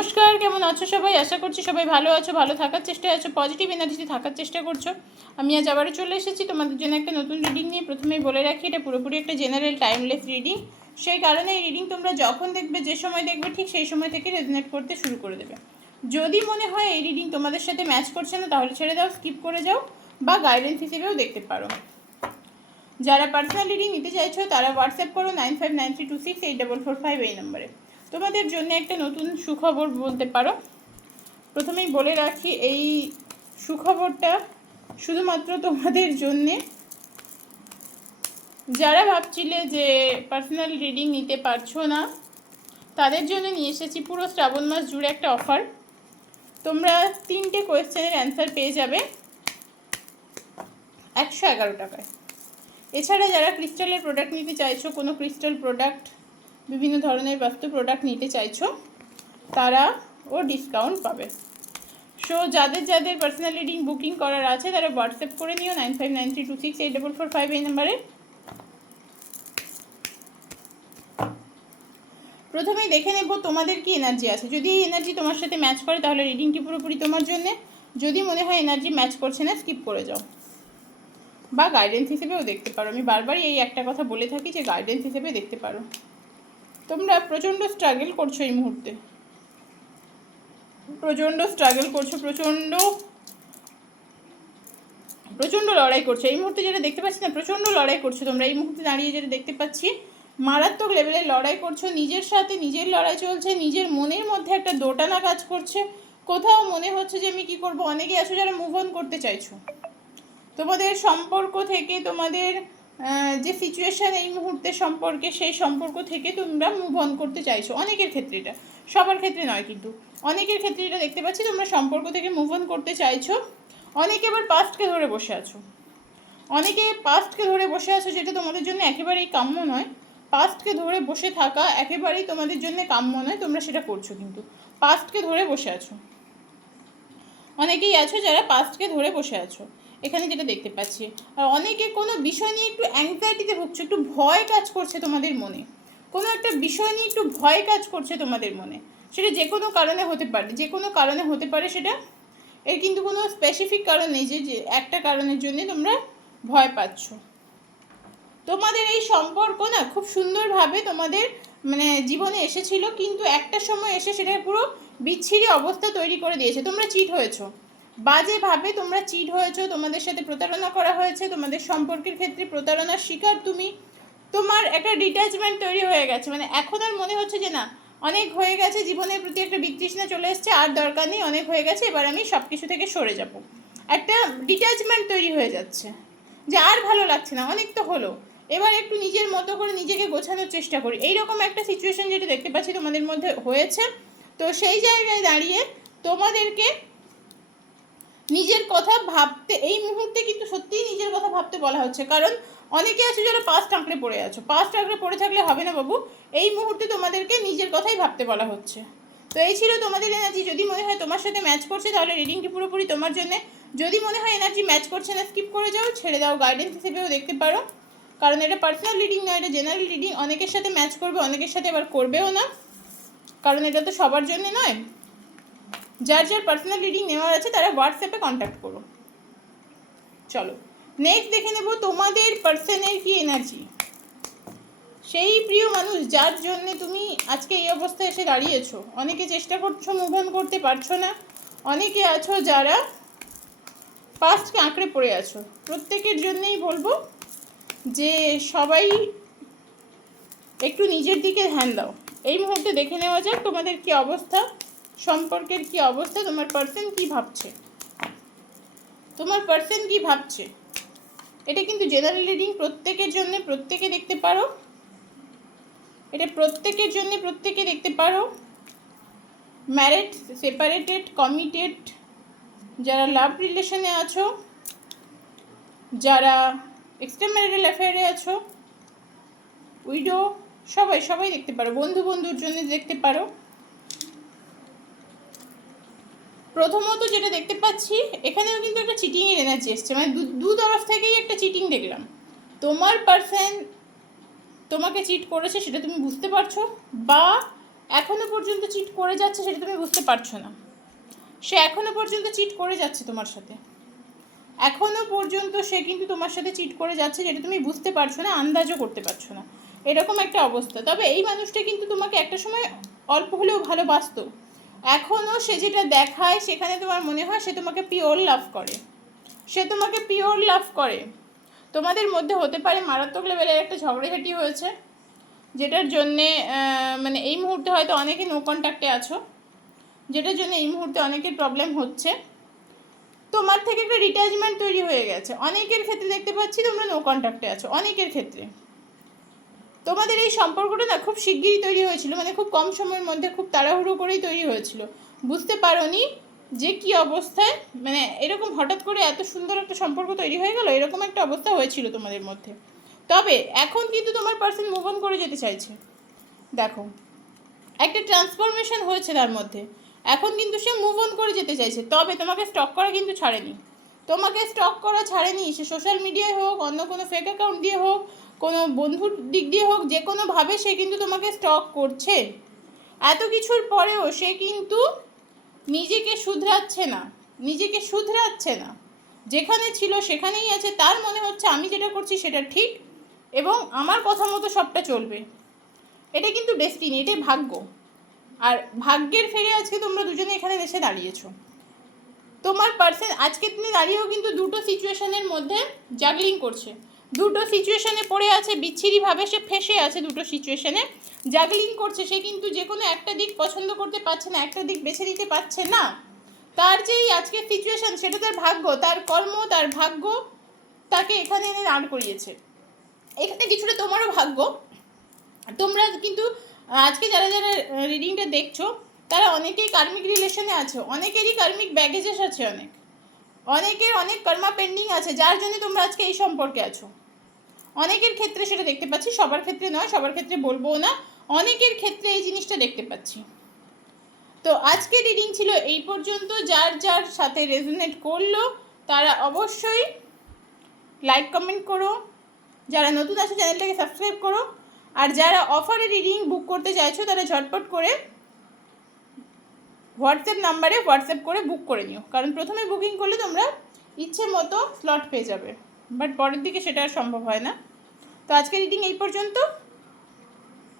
নমস্কার, কেমন আছো সবাই? আশা করছি সবাই ভালো আছো, ভালো থাকার চেষ্টায় আছো পজিটিভ এনার্জিতে থাকার চেষ্টা করছ। আমি আজ আবারও চলে এসেছি তোমাদের জন্য একটা নতুন রিডিং নিয়ে। প্রথমেই বলে রাখি, এটা পুরোপুরি একটা জেনারেল টাইমলেস রিডিং সেই কারণে এই রিডিং তোমরা যখন দেখবে, যে সময় দেখবে, ঠিক সেই সময় থেকে রেজনেট করতে শুরু করে দেবে। যদি মনে হয় এই রিডিং তোমাদের সাথে ম্যাচ করছে না, তাহলে ছেড়ে দাও স্কিপ করে যাও বা গাইডেন্স হিসেবেও দেখতে পারো। যারা পার্সোনাল রিডিং নিতে চাইছো, তারা হোয়াটসঅ্যাপ করো nine five nine three two six eight double four five এই নম্বরে তোমাদের জন্য একটা নতুন সুখবর বলতে পারো। প্রথমেই বলে রাখি, এই সুখবরটা শুধুমাত্র তোমাদের জন্যে। যারা ভাবছিলে যে পার্সোনাল রিডিং নিতে পারছ না, তাদের জন্য নিয়ে এসেছি পুরো শ্রাবণ মাস জুড়ে একটা অফার তোমরা তিনটে কোয়েশ্চেনের অ্যান্সার পেয়ে যাবে একশো এগারো টাকায়। এছাড়া যারা ক্রিস্টালের প্রোডাক্ট নিতে চাইছো, কোনো ক্রিস্টাল প্রোডাক্ট বিভিন্ন ধরনের বাস্তু প্রোডাক্ট নিতে চাইছো, তারা ও ডিসকাউন্ট পাবে। সো যাদের যাদের পার্সোনাল রিডিং বুকিং করার আছে, তারা হোয়াটসঅ্যাপ করে নিও nine five nine three two six eight double four five এই নাম্বারে প্রথমেই দেখে নেব তোমাদের কি এনার্জি আছে। যদি এই এনার্জি তোমার সাথে ম্যাচ করে, তাহলে রিডিংটি পুরোপুরি তোমার জন্যে। যদি মনে হয় এনার্জি ম্যাচ করছে না স্কিপ করে যাও। বা গাইডেন্স হিসেবেও দেখতে পারো। আমি বারবারই এই একটা কথা বলে থাকি যে গাইডেন্স হিসেবে দেখতে পারো। তোমরা প্রচণ্ড স্ট্রাগল করছ এই মুহূর্তে। প্রচণ্ড স্ট্রাগল করছ, প্রচণ্ড প্রচণ্ড লড়াই করছ। এই মুহূর্তে যেটা দেখতে পাচ্ছি না, প্রচণ্ড লড়াই করছ তোমরা। এই মুহূর্তে দাঁড়িয়ে যেটা দেখতে পাচ্ছি, মারাত্মক লেভেলের লড়াই করছ। নিজের সাথে নিজের লড়াই চলছে, নিজের মনের মধ্যে একটা দোটানা কাজ করছে। কোথাও মনে হচ্ছে যে আমি কি করব? অনেকে আছো যারা মুভ অন করতে চাইছো। তোমাদের সম্পর্ক থেকে তোমাদের যে সিচুয়েশন এই মুহূর্তে সম্পর্কে, সেই সম্পর্ক থেকে তোমরা মুভ অন করতে চাইছো। অনেকের ক্ষেত্রে এটা। সবার ক্ষেত্রে নয় কিন্তু। অনেকের ক্ষেত্রে এটা দেখতে পাচ্ছি, তোমরা সম্পর্ক থেকে মুভ অন করতে চাইছো। অনেকে আবার পাস্টকে ধরে বসে আছো। অনেকে পাস্টকে ধরে বসে আছো যেটা তোমাদের জন্য একেবারেই কাম্য নয়। পাস্টকে ধরে বসে থাকা একেবারেই তোমাদের জন্য কাম্য নয়, তোমরা সেটা করছ কিন্তু। পাস্টকে ধরে বসে আছো। অনেকেই আছো যারা পাস্টকে ধরে বসে আছো। এখানে যেটা দেখতে পাচ্ছি। আর অনেকে কোনো বিষয় নিয়ে একটু অ্যাংজাইটিতে ভুগছো, একটু ভয় কাজ করছে তোমাদের মনে। কোনো একটা বিষয় নিয়ে একটু ভয় কাজ করছে তোমাদের মনে। সেটা যে কোনো কারণে হতে পারে, যে কোনো কারণে হতে পারে সেটা। এর কিন্তু কোনো স্পেসিফিক কারণ নেই যে একটা কারণের জন্যে তোমরা ভয় পাচ্ছ। তোমাদের এই সম্পর্ক না খুব সুন্দরভাবে তোমাদের মানে জীবনে এসেছিল, কিন্তু একটা সময় এসে সেটা পুরো বিচ্ছিরি অবস্থা তৈরি করে দিয়েছে। তোমরা চিট হয়েছো। বাজেভাবে তোমরা চিট হয়েছো, তোমাদের সাথে প্রতারণা করা হয়েছে, তোমাদের সম্পর্কের ক্ষেত্রে প্রতারণার শিকার তুমি। তোমার একটা ডিট্যাচমেন্ট তৈরি হয়ে গেছে। মানে এখন আর মনে হচ্ছে যে না, অনেক হয়ে গেছে, জীবনের প্রতি একটা বিতৃষ্ণা চলে এসছে, আর দরকার নেই, অনেক হয়ে গেছে, এবার আমি সব কিছু থেকে সরে যাব। একটা ডিট্যাচমেন্ট তৈরি হয়ে যাচ্ছে, যে আর ভালো লাগছে না, অনেক তো হলো। এবার একটু নিজের মতো করে নিজেকে গোছানোর চেষ্টা করি। এইরকম একটা সিচুয়েশন যেটা দেখতে পাচ্ছি তোমাদের মধ্যে হয়েছে। তো সেই জায়গায় দাঁড়িয়ে তোমাদেরকে নিজের কথা ভাবতে, এই মুহূর্তে কিন্তু সত্যিই নিজের কথা ভাবতে বলা হচ্ছে। কারণ অনেকে আছে যারা পাস্ট আঁকড়ে পড়ে আছো। পাস্ট আঁকড়ে পড়ে থাকলে হবে না বাবু। এই মুহূর্তে তোমাদেরকে নিজের কথাই ভাবতে বলা হচ্ছে। তো এই ছিল তোমাদের এনার্জি যদি মনে হয় তোমার সাথে ম্যাচ করছে, তাহলে রিডিংটি পুরোপুরি তোমার জন্য। যদি মনে হয় এনার্জি ম্যাচ করছে না স্কিপ করে যাও, ছেড়ে দাও। গাইডেন্স হিসেবেও দেখতে পারো। কারণ এটা পার্সোনাল রিডিং নয় এটা জেনারেল রিডিং অনেকের সাথে ম্যাচ করবে, অনেকের সাথে আবার করবেও না। কারণ এটা তো সবার জন্য নয়। যার যার পার্সোনাল রিডিং নেওয়ার আছে, তারা হোয়াটসঅ্যাপে কন্ট্যাক্ট করো। চলো নেক্সট দেখে নেব তোমাদের পার্সনের কি এনার্জি সেই প্রিয় মানুষ, যার জন্য তুমি আজকে এই অবস্থায় এসে দাঁড়িয়েছো। অনেকে চেষ্টা করছ মুভ অন করতে পারছ না। অনেকে আছো যারা পাস্টকে আঁকড়ে পড়ে আছো। প্রত্যেকের জন্যেই বলব যে সবাই একটু নিজের দিকে ধ্যান দাও। এই মুহূর্তে দেখে নেওয়া যাক তোমাদের কি অবস্থা। সম্পর্কের কি অবস্থা? তোমার পার্সন কি ভাবছে? তোমার পার্সন কি ভাবছে? এটা কিন্তু জেনারেল রিডিং প্রত্যেকের জন্য প্রত্যেকে দেখতে পারো। এটা প্রত্যেকের জন্য প্রত্যেকে দেখতে পারো। ম্যারেড সেপারেটেড কমিটেড যারা লাভ রিলেশনে আছো, যারা এক্সট্রা ম্যারিটাল অ্যাফেয়ারে আছো উইডো সবাই সবাই দেখতে পারো। বন্ধু বন্ধুর জন্য দেখতে পারো। প্রথমত যেটা দেখতে পাচ্ছি, এখানেও কিন্তু একটা চিটিংয়ের এনার্জি এসছে। মানে দু- তরফ থেকেই একটা চিটিং দেখলাম। তোমার পার্সন তোমাকে চিট করেছে সেটা তুমি বুঝতে পারছ, বা এখনও পর্যন্ত চিট করে যাচ্ছে সেটা তুমি বুঝতে পারছ না। সে এখনও পর্যন্ত চিট করে যাচ্ছে তোমার সাথে। এখনও পর্যন্ত সে কিন্তু তোমার সাথে চিট করে যাচ্ছে যেটা তুমি বুঝতে পারছ না, আন্দাজও করতে পারছ না। এরকম একটা অবস্থা। তবে এই মানুষটা কিন্তু তোমাকে একটা সময় অল্প হলেও ভালোবাসতো। এখনও সে যেটা দেখায়, সেখানে তোমার মনে হয় সে তোমাকে পিওর লাভ করে। সে তোমাকে পিওর লাভ করে। তোমাদের মধ্যে হতে পারে মারাত্মক লেভেলের একটা ঝগড়াঝাটি হয়েছে, যেটার জন্যে মানে এই মুহূর্তে হয়তো অনেকে নো কন্ট্যাক্টে আছো, যেটার জন্য এই মুহূর্তে অনেকের প্রবলেম হচ্ছে। তোমার থেকে একটা রিটাচমেন্ট তৈরি হয়ে গেছে। অনেকের ক্ষেত্রে দেখতে পাচ্ছি তোমরা নো কন্ট্যাক্টে আছো, অনেকের ক্ষেত্রে। তোমাদের এই সম্পর্কটা না খুব শিগগিরই তৈরি হয়েছিল মানে খুব কম সময়ের মধ্যে, খুব তাড়াহুড়ো করেই তৈরি হয়েছিল। বুঝতে পারোনি যে কি অবস্থায় মানে এরকম হঠাৎ করে এত সুন্দর একটা সম্পর্ক তৈরি হয়ে গেল, এরকম একটা অবস্থা হয়েছিল তোমাদের মধ্যে। তবে এখন কিন্তু তোমার পার্সন মুভ অন করে যেতে চাইছে। দেখো, একটা ট্রান্সফরমেশন হয়েছে তার মধ্যে। এখন কিন্তু সে মুভ অন করে যেতে চাইছে, তবে তোমাকে স্টক করা কিন্তু ছাড়েনি। তোমাকে স্টক করা ছাড়েনি। সে সোশ্যাল মিডিয়ায় হোক, অন্য কোনো ফেক অ্যাকাউন্ট দিয়ে হোক, কোনো বন্ধুর দিক দিয়ে হোক, যে কোনোভাবে সে কিন্তু তোমাকে স্টক করছে। এত কিছুর পরেও সে কিন্তু নিজেকে শুধরাচ্ছে না। নিজেকে শুধরাচ্ছে না। যেখানে ছিল সেখানেই আছে। তার মনে হচ্ছে আমি যেটা করছি সেটা ঠিক এবং আমার কথা মতো সবটা চলবে। এটা কিন্তু ডেস্টিনি এটাই ভাগ্য। আর ভাগ্যের ফেরে আজকে তোমরা দুজনে এখানে এসে দাঁড়িয়েছো। তোমার পার্সন আজকে তুমি দাঁড়িয়েও কিন্তু দুটো সিচুয়েশনের মধ্যে জাগলিং করছে। দুটো সিচুয়েশনে পড়ে আছে, বিচ্ছিরিভাবে সে ফেসে আছে দুটো সিচুয়েশনে জাগলিং করছে, সে কিন্তু যে কোনো একটা দিক পছন্দ করতে পারছে না, একটা দিক বেছে নিতে পারছে না। তার যেই আজকের সিচুয়েশন সেটা তার ভাগ্য, তার কর্ম, তার ভাগ্য তাকে এখানে এনে দাঁড় করিয়েছে। এখানে কিছুটা তোমারও ভাগ্য। তোমরা কিন্তু আজকে যারা যারা রিডিংটা দেখছ তারা অনেকেই কার্মিক রিলেশনে আছো, অনেকেরই কার্মিক ব্যাগেজেস আছে অনেক। অনেকের অনেক কর্মা পেন্ডিং আছে, যার জন্য তোমরা আজকে এই সম্পর্কে আছো। অনেকের ক্ষেত্রে সেটা দেখতে পাচ্ছি, সবার ক্ষেত্রে নয়, সবার ক্ষেত্রে বলব না, অনেকের ক্ষেত্রে এই জিনিসটা দেখতে পাচ্ছি। তো আজকে রিডিং ছিল এই পর্যন্ত, যার যার সাথে রেজোনেট করল, তারা অবশ্যই লাইক কমেন্ট করো। যারা নতুন আছে চ্যানেলটাকে সাবস্ক্রাইব করো। আর যারা অফারে রিডিং বুক করতে চাইছো, তারা ঝটপট করে হোয়াটসঅ্যাপ নাম্বারে হোয়াটসঅ্যাপ করে বুক করে নিও। কারণ প্রথমে বুকিং করলে তোমরা ইচ্ছে মতো স্লট পেয়ে যাবে। বাট পরের দিকে সেটা আর সম্ভব হয় না। তো আজকের রিডিং এই পর্যন্ত।